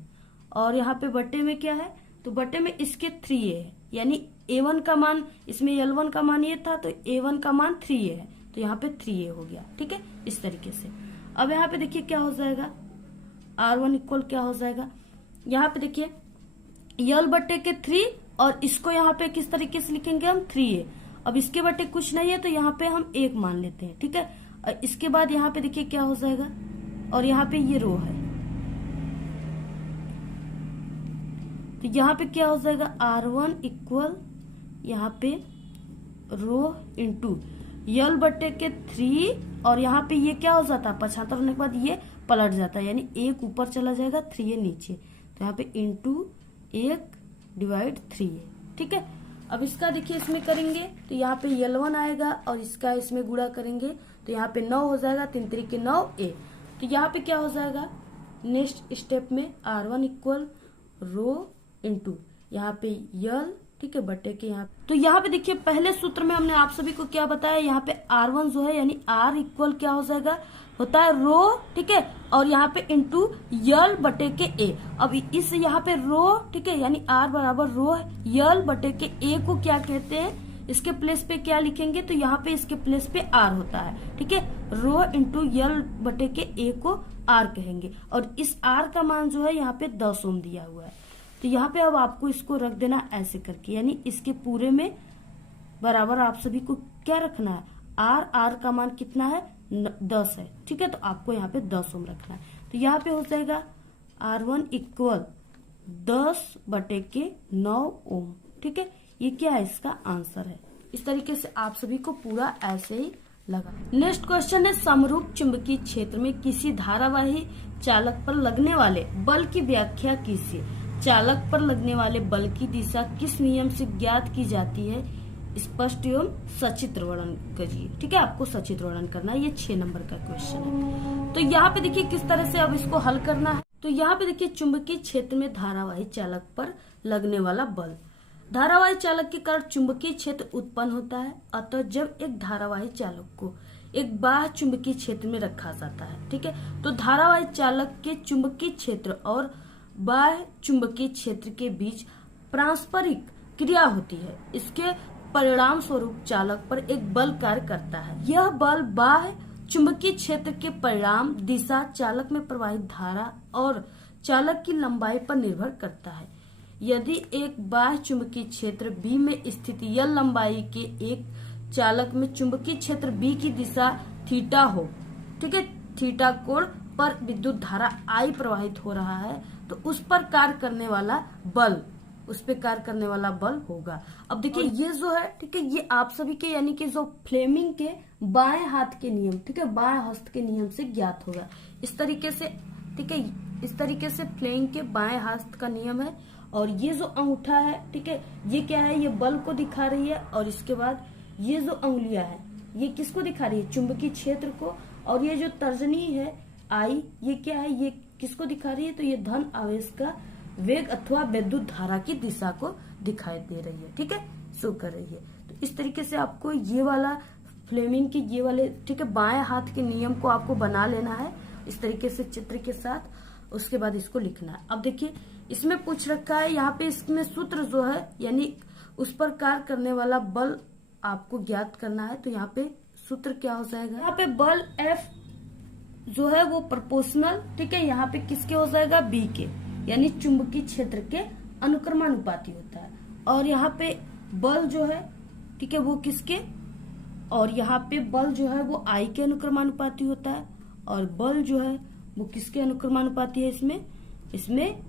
और यहाँ पे बटे में क्या है, तो बटे में इसके 3a है, यानी A1 का मान, इसमें L1 का मान ये था तो A1 का मान 3a है, तो यहाँ पे 3a हो गया। ठीक है, इस तरीके से। अब यहाँ पे देखिए क्या हो जाएगा, R1 इक्वल क्या हो जाएगा, यहाँ पे देखिए यल बटे के 3 और इसको यहाँ पे किस तरीके से लिखेंगे हम, 3a। अब इसके बटे कुछ नहीं है तो यहाँ पे हम 1 मान लेते हैं। ठीक है, और इसके बाद यहाँ पे देखिए क्या हो जाएगा, और यहाँ पे ये रो है, तो यहाँ पे क्या हो जाएगा, R1 इक्वल यहाँ पे रो इंटू यल बटे के 3 और यहाँ पे ये क्या हो जाता है, 75 होने के बाद ये पलट जाता है, यानी 1 ऊपर चला जाएगा, 3 नीचे। तो यहाँ पे इंटू 1 डिवाइड 3। ठीक है, अब इसका देखिए इसमें करेंगे तो यहाँ पे L1 आएगा और इसका इसमें गुणा करेंगे तो यहाँ पे 9 हो जाएगा, 3 3 के 9a। तो यहाँ पे क्या हो जाएगा, नेक्स्ट स्टेप में R1 इक्वल रो इंटू यहाँ पे यल, ठीक है, बटे के यहाँ। तो यहाँ पे देखिए पहले सूत्र में हमने आप सभी को क्या बताया, यहाँ पे R1 जो है यानी R इक्वल क्या हो जाएगा, होता है रो, ठीक है, और यहाँ पे इंटू यल बटे के a। अब इस यहाँ पे रो, ठीक है, यानी R बराबर रो यल बटे के a को क्या कहते हैं, इसके प्लेस पे क्या लिखेंगे, तो यहाँ पे इसके प्लेस पे R होता है। ठीक है, रो इंटू यल बटे के a को R कहेंगे और इस R का मान जो है यहाँ पे 10 ओम दिया हुआ है। तो यहाँ पे अब आपको इसको रख देना ऐसे करके, यानी इसके पूरे में बराबर आप सभी को क्या रखना है, R का मान कितना है, 10 है। ठीक है, तो आपको यहाँ पे 10 ओम रखना है। तो यहाँ पे हो जाएगा R1 इक्वल 10 बटे के 9 ओम। ठीक है, ये क्या है, इसका आंसर है। इस तरीके से आप सभी को पूरा ऐसे ही लगा। नेक्स्ट क्वेश्चन है, समरूप चुंबकीय क्षेत्र में किसी धारावाही चालक पर लगने वाले बल की व्याख्या कीजिए। चालक पर लगने वाले बल की दिशा किस नियम से ज्ञात की जाती है, स्पष्ट एवं सचित्र वर्णन करिए। ठीक है, आपको सचित्र वर्णन करना है। ये 6 नंबर का क्वेश्चन है। तो यहाँ पे देखिए किस तरह से अब इसको हल करना है। तो यहाँ पे देखिए चुंबकीय क्षेत्र में धारावाही चालक पर लगने वाला बल, धारावाही चालक के कारण चुंबकीय क्षेत्र उत्पन्न होता है। अतः जब एक धारावाही चालक को एक बाह्य चुंबकीय क्षेत्र में रखा जाता है, ठीक है, तो धारावाही चालक के चुंबकीय क्षेत्र और बाह्य चुंबकीय क्षेत्र के बीच पारस्परिक क्रिया होती है। इसके परिणाम स्वरूप चालक पर एक बल कार्य करता है। यह बल बाह्य चुंबकीय क्षेत्र के परिणाम दिशा, चालक में प्रवाहित धारा और चालक की लंबाई पर निर्भर करता है। यदि एक बाह्य चुंबकीय क्षेत्र B में स्थित L लंबाई के एक चालक में चुंबकीय क्षेत्र B की दिशा थीटा हो, ठीक है, थीटा कोण पर विद्युत धारा I प्रवाहित हो रहा है, तो उस पर कार्य करने वाला बल होगा। अब देखिए ये जो है, ठीक है, ये आप सभी के यानी कि जो फ्लेमिंग के बाएं हाथ के नियम, ठीक है, बाएं हस्त के नियम से ज्ञात होगा। इस तरीके से, ठीक है, इस तरीके से फ्लेमिंग के बाएं हस्त का नियम है। और ये जो अंगूठा है, ठीक है, ये क्या है, ये बल को दिखा रही है। और इसके बाद ये जो अंगुलियां है, ये किसको दिखा रही है, चुंबकीय क्षेत्र को। और ये जो तर्जनी है आई, ये क्या है, ये किसको दिखा रही है, तो ये धन आवेश का वेग अथवा विद्युत धारा की दिशा को दिखाई दे रही है, ठीक है, शो कर रही है। तो इस तरीके से आपको ये वाला फ्लेमिंग के ये वाले, ठीक है, बाएं हाथ के नियम को आपको बना लेना है इस तरीके से चित्र के साथ। उसके बाद इसको लिखना है। अब देखिए इसमें पूछ रखा है, यहाँ पे इसमें सूत्र जो है यानी उस पर कार्य करने वाला बल आपको ज्ञात करना है। तो यहाँ पे सूत्र क्या हो जाएगा, यहाँ पे बल F जो है वो प्रोपोर्शनल, ठीक है, यहाँ पे किसके हो जाएगा, B के, यानी चुंबकीय क्षेत्र के अनुक्रमानुपाती होता है। और यहाँ पे बल जो है, ठीक है, वो किसके, और यहाँ पे बल जो है वो I के अनुक्रमानुपाती होता है। और बल जो है वो किसके अनुक्रमानुपाती है, इसमें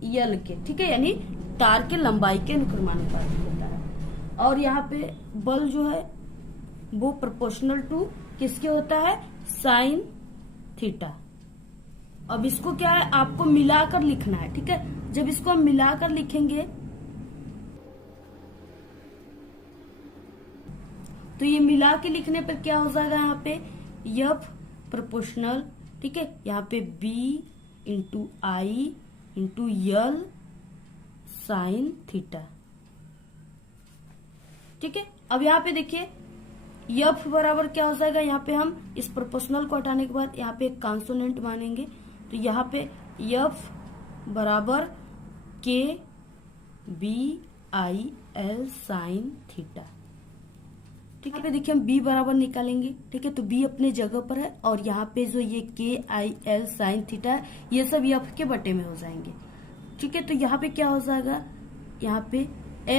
L के, ठीक है, यानी तार के लंबाई के अनुक्रमानुपाती होता है। और यहाँ पे बल जो है वो प्रोपोर्शनल टू किसके होता है, साइन थीटा। अब इसको क्या है, आपको मिलाकर लिखना है, ठीक है। जब इसको हम मिलाकर लिखेंगे तो ये मिला के लिखने पर क्या हो जाएगा, यहाँ पे F प्रोपोर्शनल, ठीक है, यहाँ पे B into I into L sine theta, ठीक है। अब यहाँ पे देखिए F बराबर क्या हो जाएगा, यहाँ पे हम इस प्रोपोर्शनल को हटाने के बाद यहाँ पे एक कॉन्सोनेंट मानेंगे। तो यहाँ पे F बराबर K B I L sine theta, ठीक है। देखिए हम B बराबर निकालेंगे, ठीक है, तो B अपने जगह पर है। और यहाँ पे जो ये K I L sine theta है, ये सब F के बटे में हो जाएंगे, ठीक है। तो यहाँ पे क्या हो जाएगा, यहाँ पे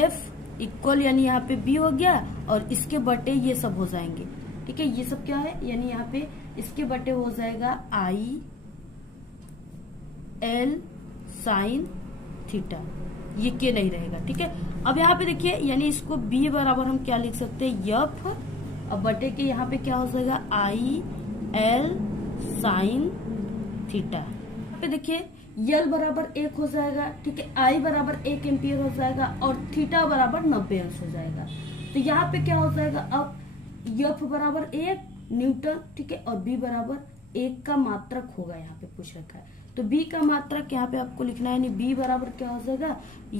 F इक्वल यानी यहाँ पे B हो गया और इसके बटे ये सब हो जाएंगे, ठीक है। ये सब क्या है, यानी यहाँ पे इसके बटे हो जाएगा I L साइन थीटा, ये K नहीं रहेगा, ठीक है। अब यहाँ पे देखिए यानी इसको B बराबर हम क्या लिख सकते हैं, F, अब बटे के यहाँ पे क्या हो जाएगा I L साइन थीटा। यहाँ पे देखिए L बराबर 1 हो जाएगा, ठीक है, I बराबर 1 एम्पियर हो जाएगा और थीटा बराबर 90 अंश हो जाएगा। तो यहाँ पे क्या हो जाएगा, अब F बराबर 1 न्यूटन, ठीक है, और B बराबर 1 का मात्रक होगा, यहाँ पे पूछ रखा है। तो B का मात्रक यहाँ पे आपको लिखना है, यानी B बराबर क्या हो जाएगा,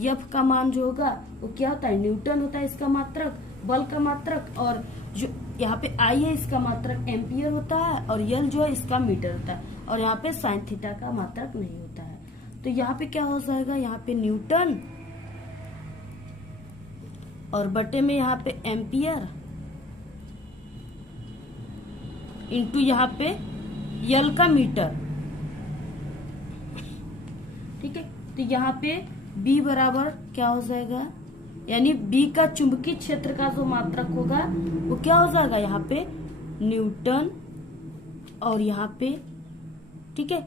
F का मान जो होगा वो क्या होता है, न्यूटन होता है इसका मात्रक, बल का मात्रक। और जो यहाँ पे I है इसका मात्रक एम्पियर होता है और L जो है इसका मीटर होता है। और यहाँ पे साइन थीटा का मात्रक नहीं होता है। तो यहाँ पे क्या हो जाएगा, यहाँ पे न्यूटन और बटे में यहाँ पे एम्पियर इंटू यहाँ पे L का मीटर, ठीक है। तो यहाँ पे B बराबर क्या हो जाएगा, यानी B का चुंबकीय क्षेत्र का जो मात्रक होगा वो क्या हो जाएगा, यहाँ पे न्यूटन और यहाँ पे, ठीक है,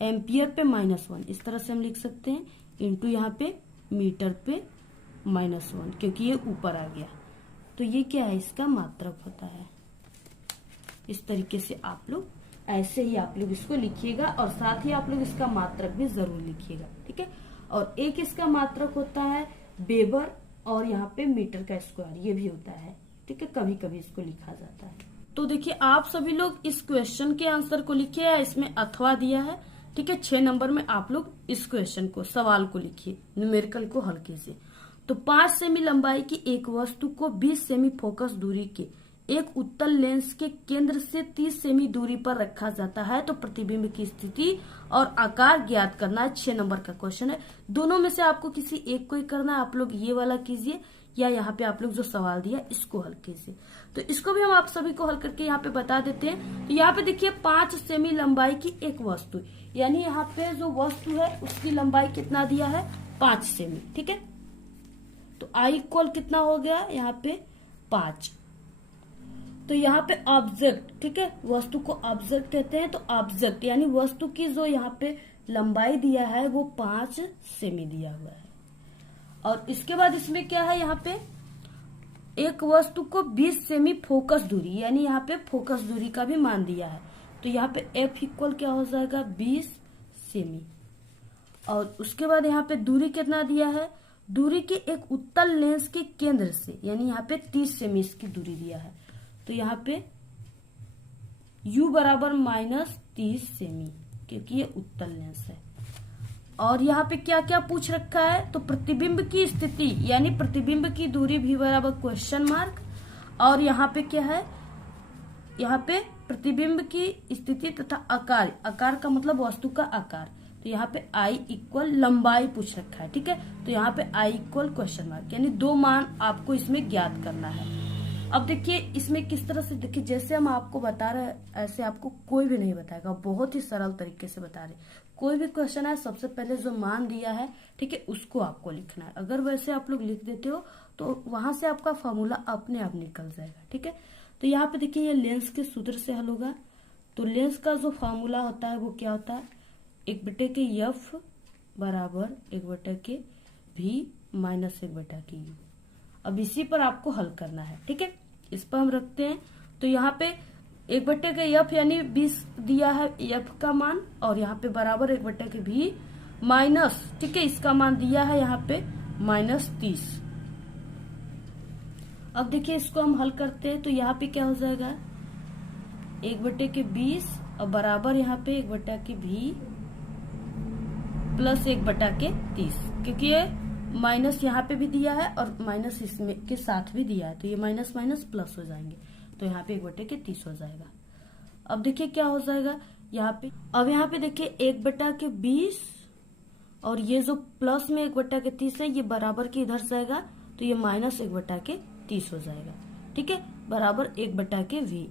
एम्पियर पे -1, इस तरह से हम लिख सकते हैं, इंटू यहाँ पे मीटर पे -1, क्योंकि ये ऊपर आ गया। तो ये क्या है, इसका मात्रक होता है। इस तरीके से आप लोग ऐसे ही आप लोग इसको लिखिएगा और साथ ही आप लोग इसका मात्रक भी जरूर लिखिएगा, ठीक है। और एक इसका मात्रक होता है वेबर और यहाँ पे मीटर का स्क्वायर, ये भी होता है, ठीक है, कभी कभी इसको लिखा जाता है। तो देखिए आप सभी लोग इस क्वेश्चन के आंसर को लिखिए, इसमें अथवा दिया है, ठीक है। 6 नंबर में आप लोग इस क्वेश्चन को, सवाल को लिखिए, न्यूमेरिकल को हल कीजिए। तो 5 सेमी लंबाई की एक वस्तु को 20 सेमी फोकस दूरी के एक उत्तल लेंस के केंद्र से 30 सेमी दूरी पर रखा जाता है, तो प्रतिबिंब की स्थिति और आकार ज्ञात करना है। 6 नंबर का क्वेश्चन है। दोनों में से आपको किसी एक को ही करना है। आप लोग ये वाला कीजिए, या यहाँ पे आप लोग जो सवाल दिया इसको हल कीजिए। तो इसको भी हम आप सभी को हल करके यहाँ पे बता देते हैं। तो यहाँ पे देखिए 5 सेमी लंबाई की एक वस्तु, यानी यहाँ पे जो वस्तु है उसकी लंबाई कितना दिया है 5 सेमी। ठीक है, तो आई इक्वल कितना हो गया यहाँ पे 5। तो यहाँ पे ऑब्जेक्ट, ठीक है, वस्तु को ऑब्जेक्ट कहते हैं। तो ऑब्जेक्ट यानी वस्तु की जो यहाँ पे लंबाई दिया है वो 5 सेमी दिया हुआ है। और इसके बाद इसमें क्या है, यहाँ पे एक वस्तु को 20 सेमी फोकस दूरी, यानी यहाँ पे फोकस दूरी का भी मान दिया है। तो यहाँ पे एफ इक्वल क्या हो जाएगा 20 सेमी। और उसके बाद यहाँ पे दूरी कितना दिया है, दूरी के एक उत्तल लेंस के केंद्र से, यानी यहाँ पे 30 सेमी इसकी दूरी दिया है। तो यहाँ पे u बराबर -30 सेमी, क्योंकि ये उत्तल लेंस है। और यहाँ पे क्या क्या पूछ रखा है, तो प्रतिबिंब की स्थिति यानी प्रतिबिंब की दूरी भी बराबर क्वेश्चन मार्क। और यहाँ पे क्या है, यहाँ पे प्रतिबिंब की स्थिति तथा आकार, आकार का मतलब वस्तु का आकार। तो यहाँ पे आई इक्वल लंबाई पूछ रखा है। ठीक है, तो यहाँ पे आई इक्वल क्वेश्चन मार्क, यानी 2 मान आपको इसमें ज्ञात करना है। अब देखिए इसमें किस तरह से, देखिए जैसे हम आपको बता रहे हैं ऐसे आपको कोई भी नहीं बताएगा, बहुत ही सरल तरीके से बता रहे। कोई भी क्वेश्चन है सबसे पहले जो मान दिया है, ठीक है, उसको आपको लिखना है। अगर वैसे आप लोग लिख देते हो तो वहां से आपका फॉर्मूला अपने आप निकल जाएगा। ठीक है, तो यहाँ पे देखिए ये लेंस के सूत्र से हल होगा। तो लेंस का जो फॉर्मूला होता है वो क्या होता है, 1/f बराबर 1/v माइनस 1/u। अब इसी पर आपको हल करना है। ठीक है, इस पर हम रखते हैं। तो यहाँ पे 1/f यानी 20 दिया है f का मान, और यहाँ पे बराबर 1/v माइनस, ठीक है, इसका मान दिया है यहाँ पे -30। अब देखिए इसको हम हल करते हैं। तो यहाँ पे क्या हो जाएगा 1/20 और बराबर यहाँ पे 1/v प्लस 1/30, क्योंकि ये माइनस यहाँ पे भी दिया है और माइनस इसमें के साथ भी दिया है। तो ये माइनस माइनस प्लस हो जाएंगे। तो यहाँ पे 1/30 हो जाएगा। अब देखिए क्या हो जाएगा यहाँ पे, अब यहाँ पे देखिए 1/20 और ये जो प्लस में 1/30 है ये बराबर के इधर जाएगा, तो ये माइनस 1/30 हो जाएगा। ठीक है, बराबर 1/v।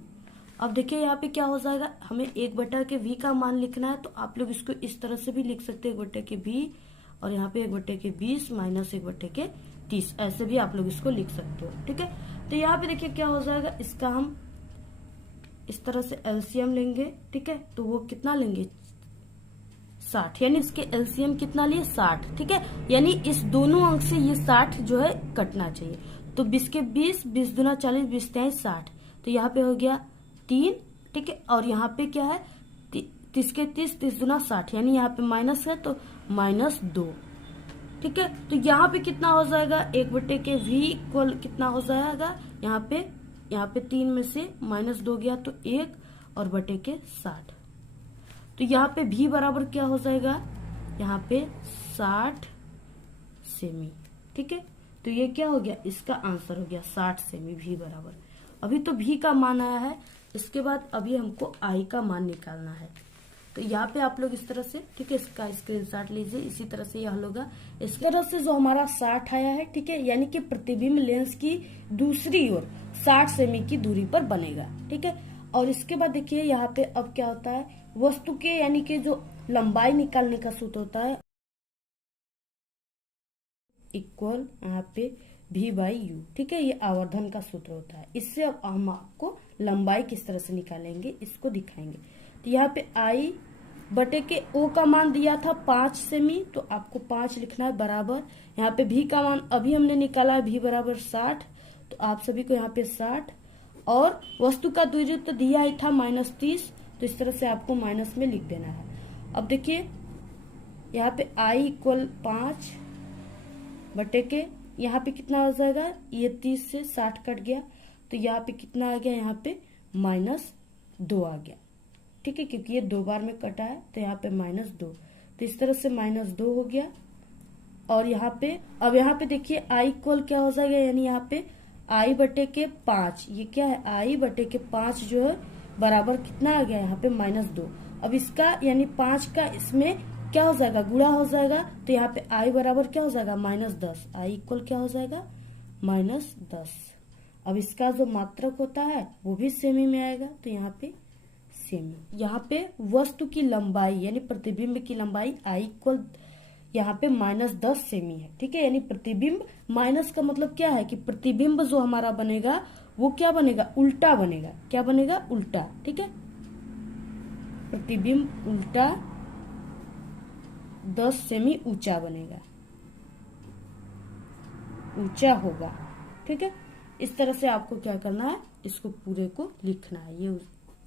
अब देखिए यहाँ पे क्या हो जाएगा, हमें 1/v का मान लिखना है। तो आप लोग इसको इस तरह से भी लिख सकते हैं 1/v, और यहाँ पे 1/20 माइनस 1/30, ऐसे भी आप लोग इसको लिख सकते हो। ठीक है, तो यहाँ पे देखिए क्या हो जाएगा, इसका हम इस तरह से एलसीएम लेंगे। ठीक है, तो वो कितना लेंगे 60, यानी इसके एलसीएम कितना लिए 60। ठीक है, यानी इस दोनों अंक से ये 60 जो है कटना चाहिए। तो 20 के 20, 20 दूना 40, 20 23 60। तो यहाँ पे हो गया 3। ठीक है, और यहाँ पे क्या है 30 के 30, 30 दूना 60, यानी यहाँ पे माइनस है तो -2। ठीक है, तो यहाँ पे कितना हो जाएगा 1/v इक्वल कितना हो जाएगा, यहाँ पे 3 में से -2 गया तो 1 और बटे के 60। तो यहाँ पे v बराबर क्या हो जाएगा, यहाँ पे 60 सेमी। ठीक है, तो ये क्या हो गया, इसका आंसर हो गया 60 सेमी, v बराबर। अभी तो v का मान आया है, इसके बाद अभी हमको i का मान निकालना है। तो यहाँ पे आप लोग इस तरह से, ठीक है, इसका स्क्रीनशॉट लीजिए। इसी तरह से यह होगा, इस तरह से जो हमारा 60 आया है, ठीक है, यानी कि प्रतिबिंब लेंस की दूसरी ओर 60 सेमी की दूरी पर बनेगा। ठीक है, और इसके बाद देखिए यहाँ पे अब क्या होता है, वस्तु के यानी कि जो लंबाई निकालने का सूत्र होता है इक्वल यहाँ पे v/u। ठीक है, ये आवर्धन का सूत्र होता है। इससे अब हम आपको लंबाई किस तरह से निकालेंगे इसको दिखाएंगे। तो यहाँ पे आई बटे के ओ का मान दिया था 5 सेमी, तो आपको 5 लिखना है बराबर। यहाँ पे v का मान अभी हमने निकाला है, v बराबर 60, तो आप सभी को यहाँ पे 60, और वस्तु का दूरी तो दिया ही था -30, तो इस तरह से आपको माइनस में लिख देना है। अब देखिए यहाँ पे आई इक्वल 5 बटे के, यहाँ पे कितना हो जाएगा, ये 30 से 60 कट गया, तो यहाँ पे कितना आ गया, यहाँ पे -2 आ गया। ठीक है, क्योंकि ये 2 बार में कटा है, तो यहाँ पे -2, तो इस तरह से -2 हो गया। और यहाँ पे अब यहाँ पे देखिए आई इक्वल क्या हो जाएगा, यानी यहाँ पे आई बटे के 5, ये क्या है आई बटे के 5 जो है बराबर कितना आ गया, यहाँ पे -2। अब इसका यानी 5 का इसमें क्या हो जाएगा, गुणा हो जाएगा, तो यहाँ पे आई बराबर क्या हो जाएगा -10, आई इक्वल क्या हो जाएगा -10। अब इसका जो मात्रक होता है वो भी सेमी में आएगा, तो यहाँ पे सेमी। यहाँ पे वस्तु की लंबाई यानी प्रतिबिंब की लंबाई I इक्वल यहाँ पे -10 सेमी है, ठीक है। यानी प्रतिबिंब माइनस का मतलब क्या है कि प्रतिबिंब जो हमारा बनेगा वो क्या बनेगा, उल्टा बनेगा। क्या बनेगा, उल्टा, ठीक है। प्रतिबिंब उल्टा 10 सेमी ऊंचा बनेगा, ऊंचा होगा, ठीक है। इस तरह से आपको क्या करना है, इसको पूरे को लिखना है। ये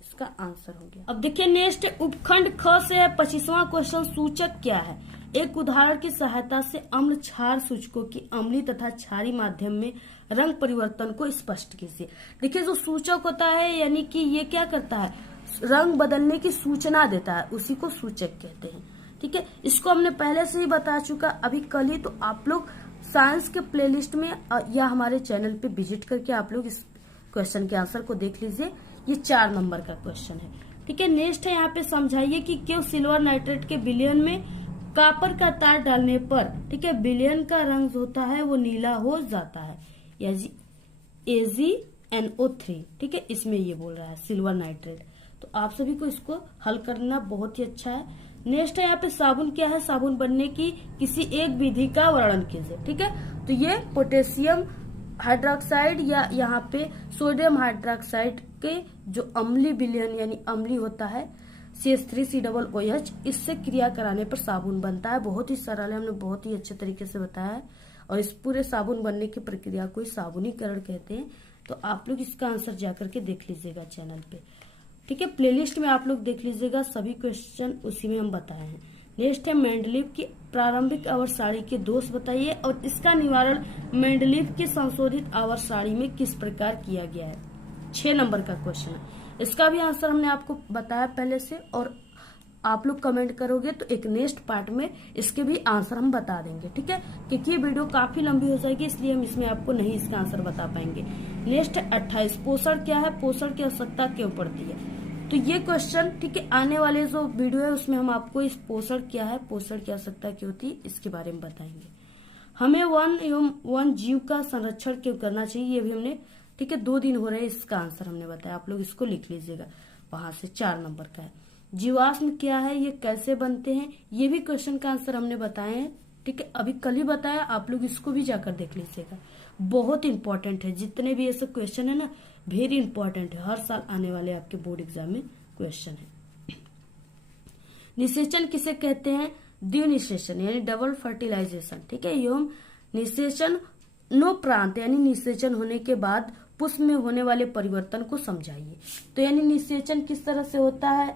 इसका आंसर हो गया। अब देखिए नेक्स्ट उपखंड ख से 25वां क्वेश्चन, सूचक क्या है। एक उदाहरण की सहायता से अम्ल क्षार सूचकों की अम्लीय तथा क्षारीय माध्यम में रंग परिवर्तन को स्पष्ट कीजिए। देखिए जो सूचक होता है यानी कि ये क्या करता है, रंग बदलने की सूचना देता है, उसी को सूचक कहते हैं, ठीक है। इसको हमने पहले से ही बता चुका अभी कल ही, तो आप लोग साइंस के प्लेलिस्ट में या हमारे चैनल पे विजिट करके आप लोग इस क्वेश्चन के आंसर को देख लीजिए। ये 4 नंबर का क्वेश्चन है, ठीक है। नेक्स्ट है यहाँ पे समझाइए कि क्यों सिल्वर नाइट्रेट के विलयन में कॉपर का तार डालने पर, ठीक है, विलयन का रंग होता है वो नीला हो जाता है, AgNO3, ठीक है। इसमें ये बोल रहा है सिल्वर नाइट्रेट। तो आप सभी को इसको हल करना बहुत ही अच्छा है। नेक्स्ट है यहाँ पे साबुन क्या है, साबुन बनने की किसी एक विधि का वर्णन कीजिए, ठीक है। तो ये पोटेशियम हाइड्रोक्साइड या यहाँ पे सोडियम हाइड्रोक्साइड के जो अम्लीय विलयन यानी अम्लीय होता है CH3COOH, इससे क्रिया कराने पर साबुन बनता है। बहुत ही सरल है, हमने बहुत ही अच्छे तरीके से बताया है। और इस पूरे साबुन बनने की प्रक्रिया को साबुनीकरण कहते हैं। तो आप लोग इसका आंसर जाकर के देख लीजिएगा चैनल पे, ठीक है। प्लेलिस्ट में आप लोग देख लीजिएगा, सभी क्वेश्चन उसी में हम बताए हैं। नेक्स्ट है मेंडलीव की प्रारंभिक आवर्त सारणी के दोष बताइए और इसका निवारण मेंडलीव की संशोधित आवर्त सारणी में किस प्रकार किया गया है। 6 नंबर का क्वेश्चन है, इसका भी आंसर हमने आपको बताया पहले से, और आप लोग कमेंट करोगे तो एक नेक्स्ट पार्ट में इसके भी आंसर हम बता देंगे, ठीक है। क्योंकि ये वीडियो काफी लंबी हो जाएगी, इसलिए हम इसमें आपको नहीं इसका आंसर बता पाएंगे। नेक्स्ट है 28, पोषण क्या है, पोषण की आवश्यकता क्यों पड़ती है। तो ये क्वेश्चन, ठीक है, आने वाले जो वीडियो है उसमें हम आपको इस पोषण क्या है, पोषण की आवश्यकता क्यों होती है, इसके बारे में बताएंगे। हमें वन एवं वन जीव का संरक्षण क्यों करना चाहिए, ये भी हमने, ठीक है, 2 दिन हो रहे हैं, इसका आंसर हमने बताया। आप लोग इसको लिख लीजिएगा, वहां से 4 नंबर का है। जीवाश्म क्या है, ये कैसे बनते हैं, ये भी क्वेश्चन का आंसर हमने बताए हैं, ठीक है। अभी कल ही बताया, आप लोग इसको भी जाकर देख लीजिएगा, बहुत इंपॉर्टेंट है। जितने भी ऐसे क्वेश्चन है ना, वेरी इंपॉर्टेंट है, हर साल आने वाले आपके बोर्ड एग्जाम में क्वेश्चन है। निषेचन किसे कहते हैं, द्विनिषेचन यानी डबल फर्टिलाइजेशन, ठीक है। एवं निषेचन नो प्रांत यानी निषेचन होने के बाद पुष्प में होने वाले परिवर्तन को समझाइए। तो यानी निषेचन किस तरह से होता है,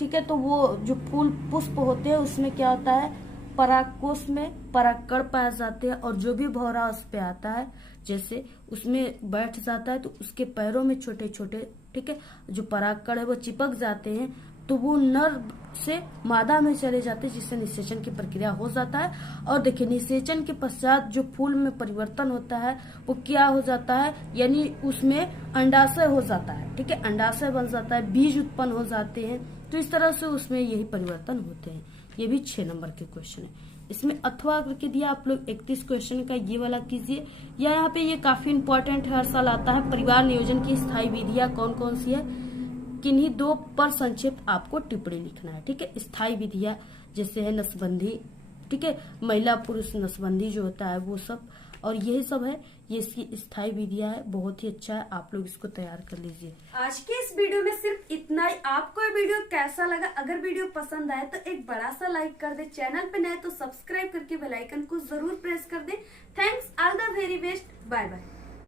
ठीक है। तो वो जो फूल पुष्प होते हैं उसमें क्या होता है, परागकोश में परागकण पाए जाते हैं, और जो भी भौरा उस पे आता है जैसे उसमें बैठ जाता है तो उसके पैरों में छोटे छोटे, ठीक है, जो परागकण है वो चिपक जाते हैं, तो वो नर से मादा में चले जाते हैं, जिससे निषेचन की प्रक्रिया हो जाता है। और देखिए निषेचन के पश्चात जो फूल में परिवर्तन होता है वो क्या हो जाता है, यानी उसमें अंडाशय हो जाता है, ठीक है, अंडाशय बन जाता है, बीज उत्पन्न हो जाते हैं। तो इस तरह से उसमें यही परिवर्तन होते हैं। ये भी 6 नंबर के क्वेश्चन है। इसमें अथवा करके दिया, आप लोग 31 क्वेश्चन का ये वाला कीजिए। या यहाँ पे ये काफी इंपॉर्टेंट है, हर साल आता है। परिवार नियोजन की स्थायी विधियां कौन कौन सी है, किन्हीं 2 पर संक्षिप्त आपको टिप्पणी लिखना है, ठीक है। स्थायी विधियां जैसे है नसबंदी, ठीक है, महिला पुरुष नसबंदी जो होता है वो सब, और यही सब है, ये इसकी स्थायी विधियां है। बहुत ही अच्छा है, आप लोग इसको तैयार कर लीजिए। आज के इस वीडियो में सिर्फ इतना ही। आपको ये वीडियो कैसा लगा, अगर वीडियो पसंद आए तो एक बड़ा सा लाइक कर दे, चैनल पे नए तो सब्सक्राइब करके बेल आइकन को जरूर प्रेस कर दे। Thanks, all the very best, bye bye.